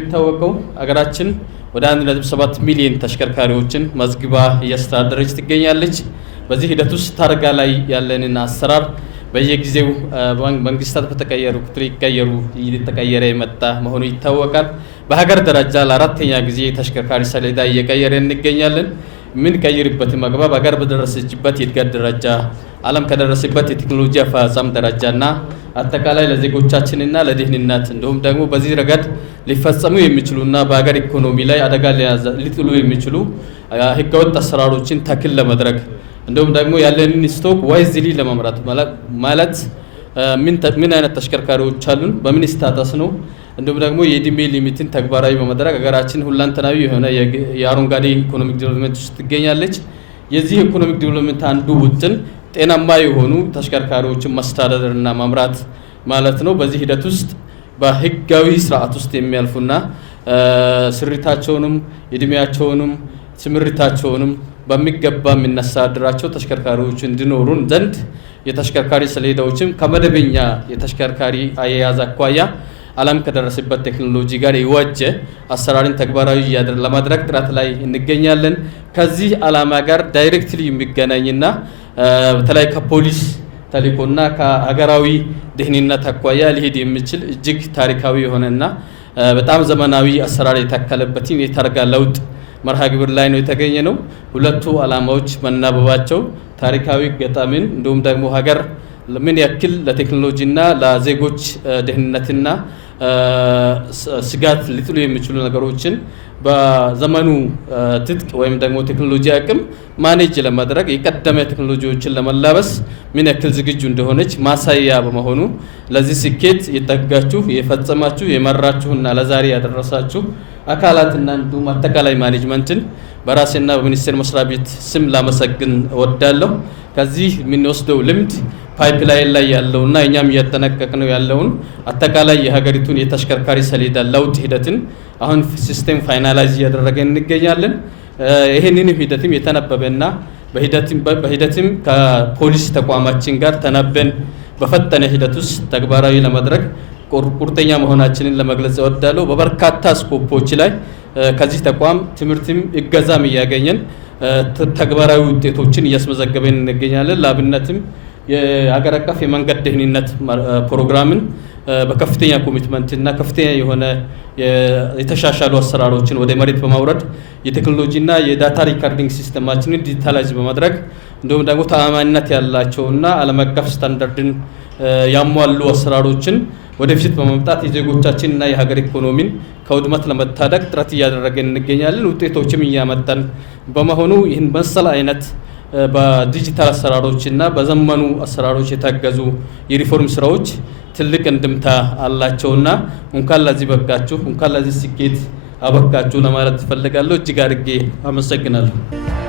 እንደሚታወቀው አገራችን ወደ 1.7 ሚሊዮን ተሽከርካሪዎችን መዝግባ እያስተዳደረች ትገኛለች። በዚህ ሂደት ውስጥ ታርጋ ላይ ያለንን አሰራር በየጊዜው መንግስታት በተቀየሩ ቁጥር እየተቀየረ የመጣ መሆኑ ይታወቃል። በሀገር ደረጃ ለአራተኛ ጊዜ ተሽከርካሪ ሰሌዳ እየቀየረ እንገኛለን። ምን ቀይርበት ማግባብ ሀገር በደረሰችበት የእድገት ደረጃ ዓለም ከደረሰበት የቴክኖሎጂ አፈጻጸም ደረጃና አጠቃላይ ለዜጎቻችንና ለደህንነት እንዲሁም ደግሞ በዚህ ረገድ ሊፈጸሙ የሚችሉና በሀገር ኢኮኖሚ ላይ አደጋ ሊጥሉ የሚችሉ ህገወጥ አሰራሮችን ተክል ለማድረግ እንዲሁም ደግሞ ያለንን ስቶክ ዋይዝሊ ለመምራት ማለት ምን አይነት ተሽከርካሪዎች አሉን፣ በምን ስታተስ ነው፣ እንዲሁም ደግሞ የዕድሜ ሊሚትን ተግባራዊ በማድረግ ሀገራችን ሁለንተናዊ የሆነ የአረንጓዴ ኢኮኖሚክ ዲቨሎፕመንት ውስጥ ትገኛለች። የዚህ ኢኮኖሚክ ዲቨሎፕመንት አንዱ ውጥን ጤናማ የሆኑ ተሽከርካሪዎችን ማስተዳደርና መምራት ማለት ነው። በዚህ ሂደት ውስጥ በህጋዊ ስርዓት ውስጥ የሚያልፉና ስሪታቸውንም ዕድሜያቸውንም ስምሪታቸውንም በሚገባ የምናስተዳድራቸው ተሽከርካሪዎች እንዲኖሩን ዘንድ የተሽከርካሪ ሰሌዳዎችም ከመደበኛ የተሽከርካሪ አያያዝ አኳያ ዓለም ከደረሰበት ቴክኖሎጂ ጋር የዋጀ አሰራርን ተግባራዊ ለማድረግ ጥረት ላይ እንገኛለን። ከዚህ ዓላማ ጋር ዳይሬክትሊ የሚገናኝና በተለይ ከፖሊስ ተልዕኮና ከሀገራዊ ደህንነት አኳያ ሊሄድ የሚችል እጅግ ታሪካዊ የሆነና በጣም ዘመናዊ አሰራር የታከለበትን የታርጋ ለውጥ መርሃ ግብር ላይ ነው የተገኘ ነው። ሁለቱ ዓላማዎች መናበባቸው ታሪካዊ ገጠምን እንዲሁም ደግሞ ሀገር ምን ያክል ለቴክኖሎጂና ለዜጎች ደህንነትና ስጋት ሊጥሉ የሚችሉ ነገሮችን በዘመኑ ትጥቅ ወይም ደግሞ ቴክኖሎጂ አቅም ማኔጅ ለማድረግ የቀደመ ቴክኖሎጂዎችን ለመላበስ ምን ያክል ዝግጁ እንደሆነች ማሳያ በመሆኑ ለዚህ ስኬት የጠጋችሁ የፈጸማችሁ የመራችሁና ለዛሬ ያደረሳችሁ አካላትና እንዲሁም አጠቃላይ ማኔጅመንትን በራሴና በሚኒስቴር መስሪያ ቤት ስም ላመሰግን እወዳለሁ። ከዚህ የምንወስደው ልምድ ፓይፕላይን ላይ ያለውና እኛም እያጠናቀቅነው ያለውን አጠቃላይ የሀገሪቱን የተሽከርካሪ ሰሌዳ ለውጥ ሂደትን አሁን ሲስተም ፋይናላይዝ እያደረገን እንገኛለን። ይህንን ሂደትም የተነበበና በሂደትም ከፖሊስ ተቋማችን ጋር ተናበን በፈጠነ ሂደት ውስጥ ተግባራዊ ለማድረግ ቁርጠኛ መሆናችንን ለመግለጽ እወዳለሁ። በበርካታ ስኮፖች ላይ ከዚህ ተቋም ትምህርትም እገዛም እያገኘን ተግባራዊ ውጤቶችን እያስመዘገበን እንገኛለን። ለአብነትም የሀገር አቀፍ የመንገድ ደህንነት ፕሮግራምን በከፍተኛ ኮሚትመንትና ከፍተኛ የሆነ የተሻሻሉ አሰራሮችን ወደ መሬት በማውረድ የቴክኖሎጂና የዳታ ሪካርዲንግ ሲስተማችንን ዲጂታላይዝ በማድረግ እንዲሁም ደግሞ ተአማኒነት ያላቸውና ዓለም አቀፍ ስታንዳርድን ያሟሉ አሰራሮችን ወደፊት በመምጣት የዜጎቻችንና የሀገር ኢኮኖሚን ከውድመት ለመታደግ ጥረት እያደረገን እንገኛለን። ውጤቶችም እያመጣን በመሆኑ ይህን መሰል አይነት በዲጂታል አሰራሮችና በዘመኑ አሰራሮች የታገዙ የሪፎርም ስራዎች ትልቅ እንድምታ አላቸውና እንኳን ለዚህ በቃችሁ፣ እንኳን ለዚህ ስኬት አበቃችሁ ለማለት እፈልጋለሁ። እጅግ አድርጌ አመሰግናለሁ።